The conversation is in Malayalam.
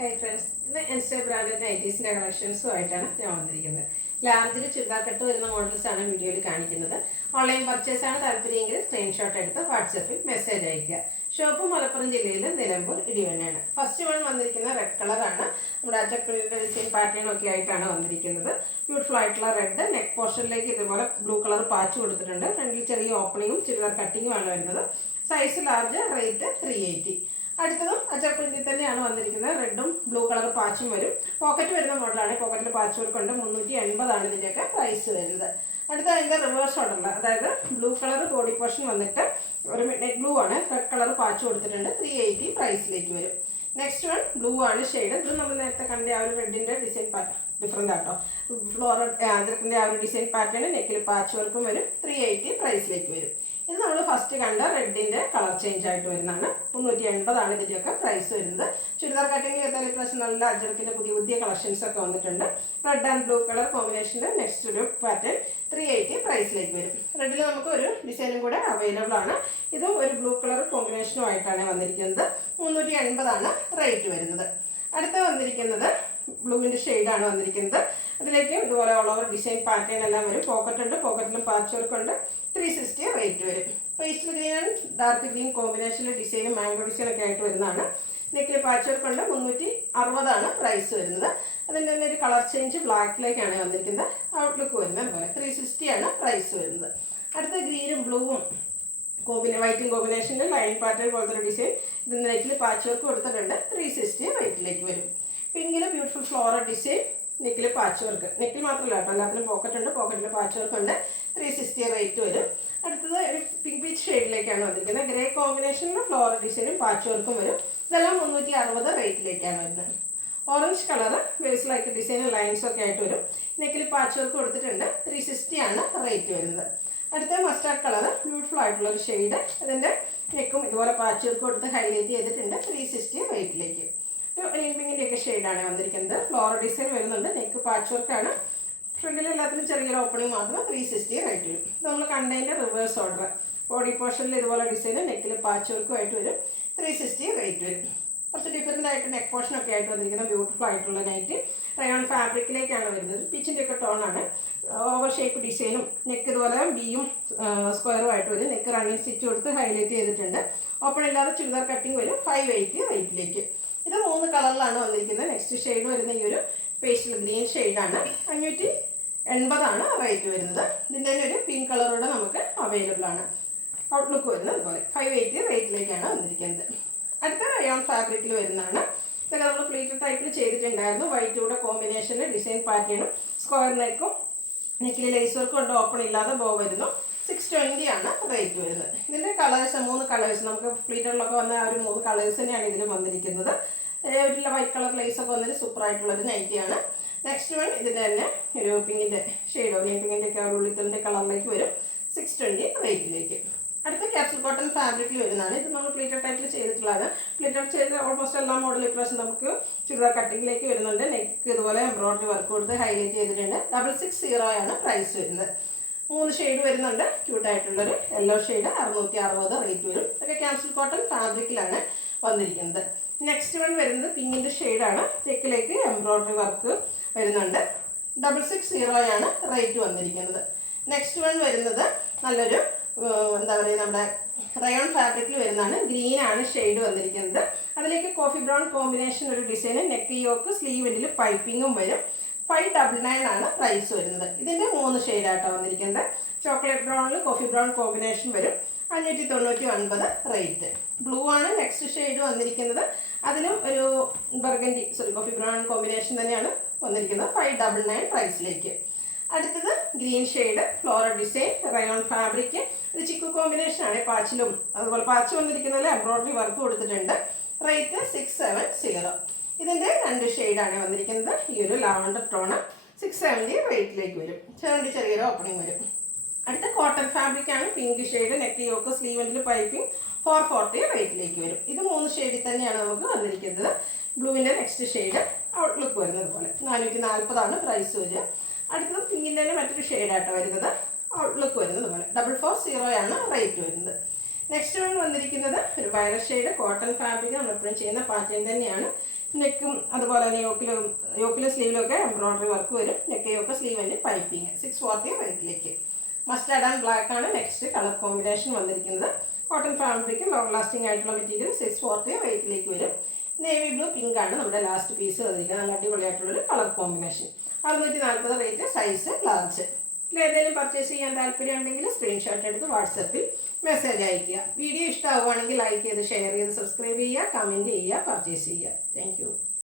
ഹൈ ഫ്രണ്ട്സ്, ഇന്ന് എൻസ്റ്റൈൽ ബ്രാൻഡഡ് നൈറ്റീസിൻ്റെ കളക്ഷൻസുമായിട്ടാണ് ഞാൻ വന്നിരിക്കുന്നത്. ലാർജിൽ ചുരിദാർ കട്ട് വരുന്ന മോഡൽസാണ് വീഡിയോയിൽ കാണിക്കുന്നത്. ഓൺലൈൻ പർച്ചേസാണ് താല്പര്യമെങ്കിൽ സ്ക്രീൻഷോട്ട് എടുത്ത് വാട്സപ്പിൽ മെസ്സേജ് അയയ്ക്കുക. ഷോപ്പ് മലപ്പുറം ജില്ലയിൽ നിലമ്പൂർ ഇടിവണ്ണയാണ്. ഫസ്റ്റ് വൺ വന്നിരിക്കുന്ന റെഡ് കളറാണ്. നമ്മുടെ അച്ചപ്പിളിൻ്റെ ഡിസൈൻ പാറ്റേൺ ഒക്കെ ആയിട്ടാണ് വന്നിരിക്കുന്നത്. ബ്യൂട്ടിഫുൾ ആയിട്ടുള്ള റെഡ് നെക്ക് പോർഷനിലേക്ക് ഇതുപോലെ ബ്ലൂ കളർ പാച്ച് കൊടുത്തിട്ടുണ്ട്. ഫ്രണ്ടിൽ ചെറിയ ഓപ്പണിങ്ങും ചുരിദാർ കട്ടിങ്ങുമാണ് വരുന്നത്. Size large, rate 380. അടുത്തതും അച്ചപ്പിളിൻ്റെ തന്നെയാണ് വന്നിരിക്കുന്നത്. റെഡും ബ്ലൂ കളർ പാച്ചും വരും. പോക്കറ്റ് വരുന്ന മോഡലാണ്. പോക്കറ്റിൽ പാച്ച് വർക്കുണ്ട്. 380 ഇതിൻ്റെയൊക്കെ പ്രൈസ് വരുന്നത്. അടുത്ത അതിൻ്റെ റിവേഴ്സ് ഓർഡറിൽ, അതായത് ബ്ലൂ കളർ ബോഡി പോർഷൻ വന്നിട്ട് ഒരു നെക്ക് ബ്ലൂ ആണ്. റെഡ് കളർ പാച്ച് കൊടുത്തിട്ടുണ്ട്. 380 പ്രൈസിലേക്ക് വരും. നെക്സ്റ്റ് വൺ ബ്ലൂ ആണ് ഷെയ്ഡ്. ഇത് നമ്മൾ നേരത്തെ കണ്ട ആ ഒരു റെഡിൻ്റെ ഡിസൈൻ ഡിഫറെൻ്റ് ആട്ടോ. ഫ്ലോറൽ അതിൻ്റെ ആ ഒരു ഡിസൈൻ പാറ്റേൺ നെക്കിൽ പാച്ച് വർക്കും വരും. 380 പ്രൈസിലേക്ക് വരും. ഇത് നമ്മൾ ഫസ്റ്റ് കണ്ട റെഡിൻ്റെ കളർ ചേഞ്ച് ആയിട്ട് വരുന്നതാണ്. 380 ഇതിൻ്റെയൊക്കെ പ്രൈസ് വരുന്നത്. ചുരിദാർ കട്ടിങ്ങിൽ എത്താൻ പ്രാവശ്യം നല്ല അജർക്കിൻ്റെ പുതിയ കളക്ഷൻസ് ഒക്കെ വന്നിട്ടുണ്ട്. റെഡ് ആൻഡ് ബ്ലൂ കളർ കോമ്പിനേഷൻ്റെ നെക്സ്റ്റ് ഒരു പാറ്റേൺ 380 പ്രൈസിലേക്ക് വരും. റെഡിൽ നമുക്ക് ഒരു ഡിസൈനും കൂടെ അവൈലബിൾ ആണ്. ഇതും ഒരു ബ്ലൂ കളർ കോമ്പിനേഷനുമായിട്ടാണ് വന്നിരിക്കുന്നത്. 380 റേറ്റ് വരുന്നത്. അടുത്ത വന്നിരിക്കുന്നത് ബ്ലൂവിൻ്റെ ഷെയ്ഡാണ് വന്നിരിക്കുന്നത്. അതിലേക്ക് ഇതുപോലെ ഓൾ ഓവർ ഡിസൈൻ പാറ്റേൺ എല്ലാം വരും. പോക്കറ്റ് ഉണ്ട്, പോക്കറ്റിലും പാച്ച് വർക്ക് ഉണ്ട്. 360 റേറ്റ് വരും. Pastel green and dark green കോമ്പിനേഷനിലെ ഡിസൈനും മാംഗോ ഡിസൈനൊക്കെ ആയിട്ട് വരുന്നതാണ്. നെക്കിൽ പാച്ച് വർക്ക് ഉണ്ട്. 360 പ്രൈസ് വരുന്നത്. അതിൻ്റെ തന്നെ ഒരു കളർ ചേഞ്ച് ബ്ലാക്കിലേക്കാണ് വന്നിരിക്കുന്നത്. ഔട്ട്ലുക്ക് വരുന്നത് അതുപോലെ 360 പ്രൈസ് വരുന്നത്. അടുത്ത ഗ്രീനും ബ്ലൂവും വൈറ്റും കോമ്പിനേഷനിൽ ലൈൻ പാറ്റേൺ പോലത്തെ ഒരു ഡിസൈൻ. ഇതിൻ്റെ നെക്കിൽ പാച്ച് വർക്ക് കൊടുത്തിട്ടുണ്ട്. 360 റേറ്റിലേക്ക് വരും. പിങ്കിൽ ബ്യൂട്ടിഫുൾ ഫ്ലോറൽ ഡിസൈൻ, നെക്കിൽ പാച്ച് വർക്ക്. നെക്കിൽ മാത്രമല്ല കേട്ടോ, എല്ലാത്തിനും പോക്കറ്റ് ഉണ്ട്. പോക്കറ്റിൽ പാച്ച് വർക്ക് ഉണ്ട്. 360 റേറ്റ് വരും. അടുത്തത് ഒരു പിങ്ക് പീച്ച് ഷെയ്ഡിലേക്കാണ് വന്നിരിക്കുന്നത്. ഗ്രേ കോമ്പിനേഷനിൽ ഫ്ലോറൽ ഡിസൈനും പാച്ച് വർക്കും വരും. ഇതെല്ലാം 360 റേറ്റിലേക്കാണ് വരുന്നത്. ഓറഞ്ച് കളർ ബേസിലായിട്ട് ഡിസൈനും ലൈൻസൊക്കെ ആയിട്ട് വരും. നെക്കിൽ പാച്ച് വർക്ക് കൊടുത്തിട്ടുണ്ട്. 360 റേറ്റ് വരുന്നത്. അടുത്ത മസ്റ്റാർഡ് കളർ ബ്യൂട്ടിഫുൾ ആയിട്ടുള്ള ഒരു ഷെയ്ഡ്. അതിൻ്റെ നെക്കും ഇതുപോലെ പാച്ച് വർക്ക് കൊടുത്ത് ഹൈലൈറ്റ് ചെയ്തിട്ടുണ്ട്. 360 റേറ്റിലേക്ക്. പിങ്കിൻ്റെയൊക്കെ ഷെയ്ഡാണ് വന്നിരിക്കുന്നത്. ഫ്ലോറൽ ഡിസൈൻ വരുന്നുണ്ട്. നെക്ക് പാച്ച് വർക്കാണ്. ഫ്രണ്ടിൽ എല്ലാത്തിനും ചെറിയൊരു ഓപ്പണിംഗ് മാത്രം. 360 റേറ്റ് വരും. നമ്മൾ കണ്ടതിൻ്റെ റിവേഴ്സ് ഓർഡർ. ബോഡി പോർഷനിൽ ഇതുപോലെ ഡിസൈനും നെക്കിൽ പാച്ച് വർക്കും ആയിട്ട് വരും. 360 റേറ്റ് വരും. കുറച്ച് ഡിഫറെൻ്റ് ആയിട്ട് നെക്ക് പോർഷനൊക്കെ ആയിട്ട് വന്നിരിക്കുന്ന ബ്യൂട്ടിഫുൾ ആയിട്ടുള്ള നൈറ്റ് റയോൺ ഫാബ്രിക്കിലേക്കാണ് വരുന്നത്. പിച്ചിൻ്റെ ഒക്കെ ടോണാണ്. ഓവർ ഷേപ്പ് ഡിസൈനും നെക്ക് ഇതുപോലെ ബിയും സ്ക്വയറും ആയിട്ട് വരും. നെക്ക് റണ്ണിങ് സ്റ്റിച്ച് കൊടുത്ത് ഹൈലൈറ്റ് ചെയ്തിട്ടുണ്ട്. ഓപ്പൺ ഇല്ലാതെ ചുരിദാർ കട്ടിങ് വരും. 580 റേറ്റിലേക്ക്. ഇത് 3 കളറിലാണ് വന്നിരിക്കുന്നത്. നെക്സ്റ്റ് ഷെയ്ഡ് വരുന്ന ഈ ഒരു പേസ്റ്റൽ ഗ്രീൻ ഷെയ്ഡാണ്. 580 റേറ്റ് വരുന്നത്. ഇതിൻ്റെ തന്നെ ഒരു പിങ്ക് കളറോടെ നമുക്ക് അവൈലബിൾ ആണ്. ഔട്ട്ലുക്ക് വരുന്നത് അതുപോലെ 580 റേറ്റിലേക്കാണ് വന്നിരിക്കുന്നത്. അടുത്ത റയോൺ ഫാബ്രിക്കിൽ വരുന്നതാണ്. ഇതൊക്കെ നമ്മൾ പ്ലീറ്റഡ് ടൈപ്പിൽ ചെയ്തിട്ടുണ്ടായിരുന്നു. വൈറ്റ് കൂടെ കോമ്പിനേഷനിൽ ഡിസൈൻ പാറ്റേണും സ്ക്വയർ നെക്കും നെക്കിൽ ലേസ് വർക്കും ഉണ്ട്. ഓപ്പൺ ഇല്ലാതെ ബോ വരുന്നു. 620 റേറ്റ് വരുന്നത്. ഇതിൻ്റെ കളേഴ്സ് 3 കളേഴ്സ് നമുക്ക് പ്ലീറ്ററിലൊക്കെ വന്ന ആ ഒരു 3 കളേഴ്സ് തന്നെയാണ് ഇതിൽ വന്നിരിക്കുന്നത്. വീട്ടിലെ വൈറ്റ് കളർ ലേസൊക്കെ വന്നൊരു സൂപ്പറായിട്ടുള്ളൊരു നൈറ്റിയാണ്. നെക്സ്റ്റ് വൺ ഇതിൻ്റെ തന്നെ ഒരു പിങ്കിൻ്റെ ഷെയ്ഡ്, ഓണിയൻ പിങ്കിൻ്റെ ഒക്കെ ഒരു ഉള്ളിത്തലിൻ്റെ കളറിലേക്ക് വരും. 620 റേറ്റിലേക്ക്. അടുത്ത ക്യാപ്സൂൾ കോട്ടൺ ഫാബ്രിക്കിൽ വരുന്നതാണ്. ഇത് നമ്മൾ പ്ലീറ്റഡ് ടൈപ്പിൽ ചെയ്തിട്ടുള്ളതാണ്. പ്ലീറ്റഡ് ചെയ്ത് ഓൾമോസ്റ്റ് എല്ലാ മോഡൽ ഇപ്രാവശ്യം നമുക്ക് ചുരിദാർ കട്ടിങ്ങിലേക്ക് വരുന്നുണ്ട്. നെക്ക് ഇതുപോലെ എംബ്രോയിഡറി വർക്ക് കൊടുത്ത് ഹൈലൈറ്റ് ചെയ്തിട്ടുണ്ട്. 660 പ്രൈസ് വരുന്നത്. 3 ഷെയ്ഡ് വരുന്നുണ്ട്. ക്യൂട്ടായിട്ടുള്ളൊരു യെല്ലോ ഷെയ്ഡ് 660 റേറ്റ് വരും. ഇതൊക്കെ ക്യാപ്സൂൾ കോട്ടൺ ഫാബ്രിക്കിലാണ് വന്നിരിക്കുന്നത്. നെക്സ്റ്റ് വൺ വരുന്നത് പിങ്കിൻ്റെ ഷെയ്ഡാണ്. നെക്കിലേക്ക് എംബ്രോയിഡറി വർക്ക് വരുന്നുണ്ട്. 660 റേറ്റ് വന്നിരിക്കുന്നത്. നെക്സ്റ്റ് വൺ വരുന്നത് നല്ലൊരു എന്താ പറയുക, നമ്മുടെ റയോൺ ഫാബ്രിക്കിൽ വരുന്നതാണ്. ഗ്രീനാണ് ഷെയ്ഡ് വന്നിരിക്കുന്നത്. അതിലേക്ക് കോഫി ബ്രൗൺ കോമ്പിനേഷൻ ഒരു ഡിസൈൻ. നെക്ക് യോക്ക് സ്ലീവിൽ പൈപ്പിങ്ങും വരും. 599 പ്രൈസ് വരുന്നത്. ഇതിൻ്റെ 3 ഷെയ്ഡായിട്ടാണ് വന്നിരിക്കുന്നത്. ചോക്ലേറ്റ് ബ്രൗണിൽ കോഫി ബ്രൗൺ കോമ്പിനേഷൻ വരും. 599 റേറ്റ്. ബ്ലൂ ആണ് നെക്സ്റ്റ് ഷെയ്ഡ് വന്നിരിക്കുന്നത്. അതിലും ഒരു കോഫി ബ്രൗൺ കോമ്പിനേഷൻ തന്നെയാണ് വന്നിരിക്കുന്നത്. 599 പ്രൈസിലേക്ക്. അടുത്തത് green shade floral design rayon fabric. ഒരു ചിക്കു കോമ്പിനേഷൻ ആണ്. പാച്ചിലും അതുപോലെ പാച്ച് വന്നിരിക്കുന്നതിൽ എംബ്രോയിഡറി വർക്ക് കൊടുത്തിട്ടുണ്ട്. റേറ്റ് 670. ഇതിൻ്റെ 2 ഷെയ്ഡാണ് വന്നിരിക്കുന്നത്. ഈ ഒരു ലാവണ്ടർ ടോണ് 670 റേറ്റിലേക്ക് വരും. ചെറിയൊരു ഓപ്പണിംഗ് വരും. അടുത്ത കോട്ടൺ ഫാബ്രിക് ആണ്. പിങ്ക് ഷെയ്ഡ് നെക്ക് യോക്ക് സ്ലീവെൻറ്റിൽ പൈപ്പിംഗ് 440 റേറ്റിലേക്ക് വരും. ഇത് 3 ഷെയ്ഡിൽ തന്നെയാണ് നമുക്ക് വന്നിരിക്കുന്നത്. ബ്ലൂവിൻ്റെ നെക്സ്റ്റ് ഷെയ്ഡ് ഔട്ട്ലുക്ക് വരുന്നത് പോലെ 440 പ്രൈസ് വരിക. അടുത്തത് പിങ്കിൻ്റെ തന്നെ മറ്റൊരു ഷെയ്ഡായിട്ടാണ് വരുന്നത്. ഔട്ട്ലുക്ക് വരുന്നത് പോലെ 440 റേറ്റ് വരുന്നത്. Next one വന്നിരിക്കുന്നത് ഒരു വയലറ്റ് ഷെയ്ഡ് കോട്ടൺ ഫാബ്രിക് നമ്മൾ എപ്പോഴും ചെയ്യുന്ന പാറ്റേൺ തന്നെയാണ്. നെക്കും അതുപോലെ തന്നെ യോക്കിലും സ്ലീവിലും ഒക്കെ എംബ്രോയിഡറി വർക്ക് വരും. നെക്ക് യോക്ക് സ്ലീവിൻ്റെ പൈപ്പിങ് 640 റേറ്റിലേക്ക്. മസ്റ്റാർഡ് ആൻഡ് ബ്ലാക്ക് ആണ് നെക്സ്റ്റ് കളർ കോമ്പിനേഷൻ വന്നിരിക്കുന്നത്. കോട്ടൺ ഫാബ്രിക് ലോങ് ലാസ്റ്റിംഗ് ആയിട്ടുള്ള മെറ്റീരിയൽ 640 റേറ്റിലേക്ക് വരും. നേവി ബ്ലൂ പിങ്ക് ആണ് നമ്മുടെ ലാസ്റ്റ് പീസ് വന്നിരിക്കുന്നത്. നല്ല അടിപൊളിയായിട്ടുള്ളൊരു colour combination. 640 rate, size large. ഏതെങ്കിലും പർച്ചേസ് ചെയ്യാൻ താല്പര്യം ഉണ്ടെങ്കിൽ സ്ക്രീൻഷോട്ട് എടുത്ത് വാട്സപ്പിൽ മെസ്സേജ് അയയ്ക്കുക. വീഡിയോ ഇഷ്ടമാവുകയാണെങ്കിൽ ലൈക്ക് ചെയ്ത് ഷെയർ ചെയ്ത് സബ്സ്ക്രൈബ് ചെയ്യുക, കമൻറ്റ് ചെയ്യുക, പർച്ചേസ് ചെയ്യുക. താങ്ക്